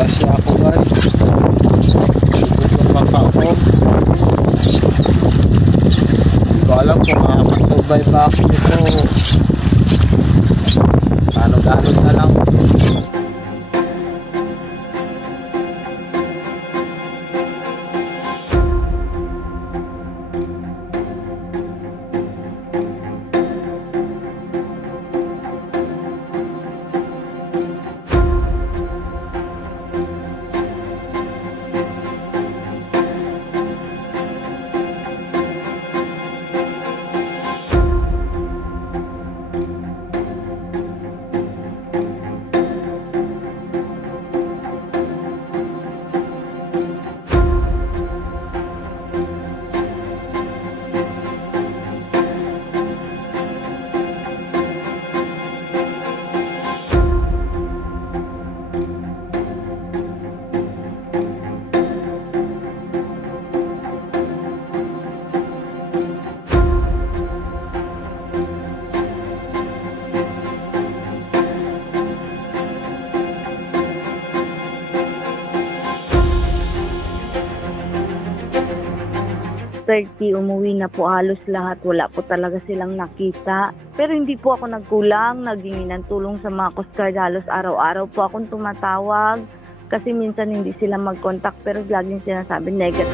Grasya ako guys. Yung baka ako. Hindi ko alam kung makasurvive ba ako nito. Tanod-tanod na lang. Umuwi na po halos lahat. Wala po talaga silang nakita. Pero hindi po ako nagkulang. Naghingi ng tulong sa mga Coast Guard. Halos araw-araw po akong tumatawag. Kasi minsan hindi sila mag-contact pero laging sinasabi negative.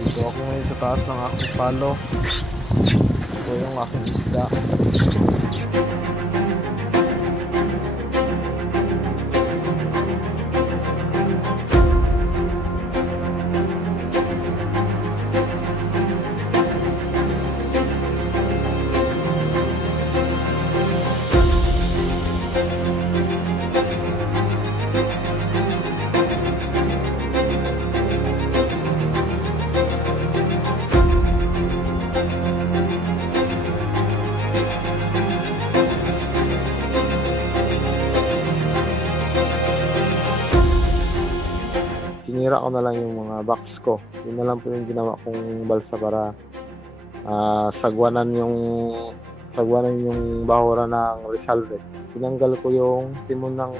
Dito ako ngayon sa taas ng aking palo. Ito yung aking isda. Sinira ko na lang yung mga box ko. Yun na lang po yung ginawa kong balsa para sagwanan yung bahura ng Rizalde. Tinanggal ko yung timon ng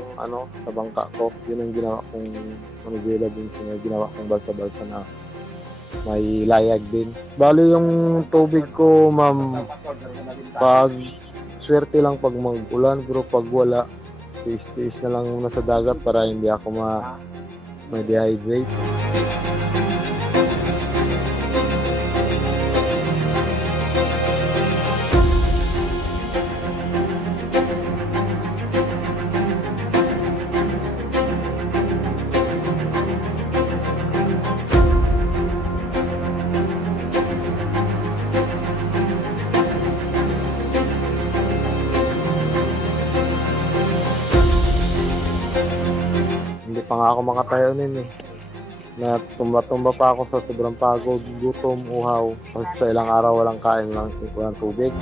sa bangka ko. Yun ang ginawa kong manubela din sa ginawa kong balsa-balsa na may layag din. Bali yung tubig ko, ma'am, pag swerte lang pag mag-ulan, pero pag wala, tiis-tiis na lang muna sa dagat para hindi ako ma-dehydrate. Hindi pa nga ako makatayo nun eh. Na tumba-tumba pa ako sa sobrang pagod, gutom, uhaw. Kasi sa ilang araw walang kain, walang tubig.